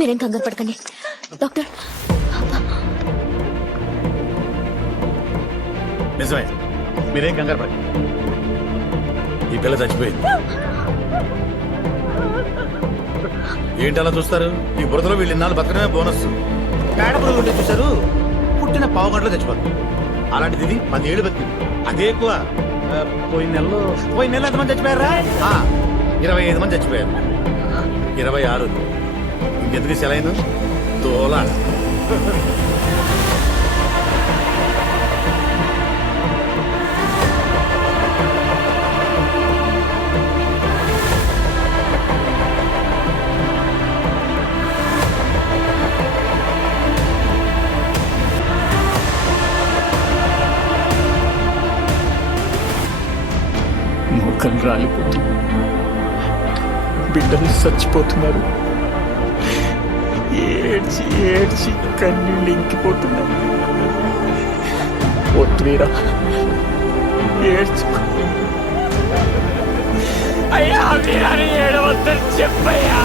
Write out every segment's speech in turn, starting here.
మీరేం కంగారు పడకండి డాక్టర్. నిజమే, మీరేం కంగారు పడకండి. ఈ పిల్ల చచ్చిపోయింది. ఏంటి అలా చూస్తారు? ఈ బురదలో వీళ్ళు ఇన్నాళ్ళు బతకడమే బోనస్. పేడ పురుగులు ఉంటే చూసారు, పుట్టిన పావు గంటలో చచ్చిపోతుంది. అలాంటిది ఇది 10 ఏళ్ళు బతికింది. అదే ఎక్కువ. పోయిన నెలలో ఎంతమంది చచ్చిపోయారా? 25 మంది చచ్చిపోయారు. 26 ఇంకెందుకు సెలైను తోలా. మొక్కలు రాలిపోతుంది, బిడ్డలు చచ్చిపోతున్నారు. ఏడ్చి ఏడ్చి కన్నీళ్ళు ఇంకిపోతున్నారు. వద్దు వీరా, ఏడ్చుకో. అయ్యా వీరాని ఏడవద్దని చెప్పయ్యా.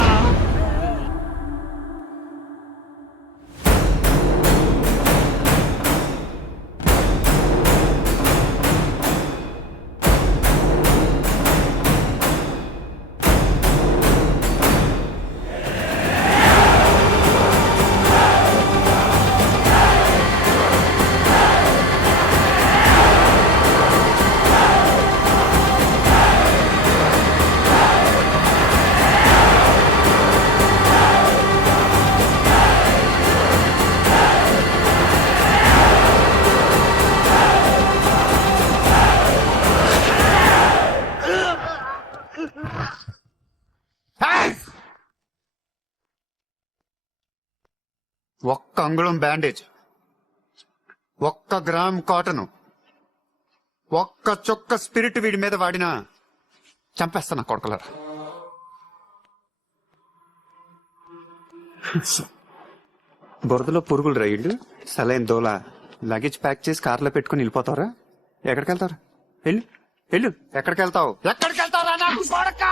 ఒక్క అంగుళం బ్యాండేజ్, 1 గ్రామ్ కాటను, 1 చుక్క స్పిరిట్ వీడి మీద వాడినా చంపేస్తాను కొడకలరా. బురదలో పురుగులు రైళ్ళు, సలైన్ దోల, లగేజ్ ప్యాక్ చేసి కార్లో పెట్టుకుని వెళ్ళిపోతారా? ఎక్కడికి వెళ్తారు? వెళ్ళు వెళ్ళు. ఎక్కడికి వెళ్తావు? ఎక్కడికి వెళ్తారా నాకు కొడక?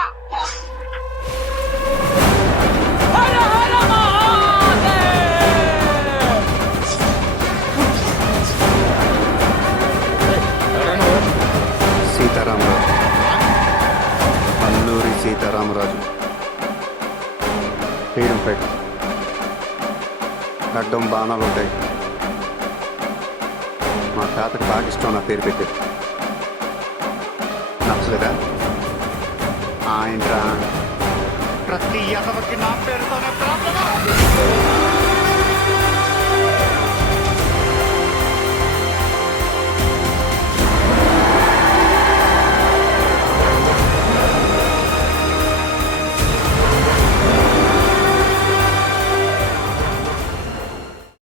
సీతారామరాజు, అల్లూరి సీతారామరాజు, ఫ్రీడంపేట. అడ్డం బాణాలు ఉంటాయి. మా తాతకి బాగా ఇష్టం నా పేరు పెట్టారు. నచ్చలేదా? ఆయనరా ప్రతి ఎదవకి నా పేరుతోనే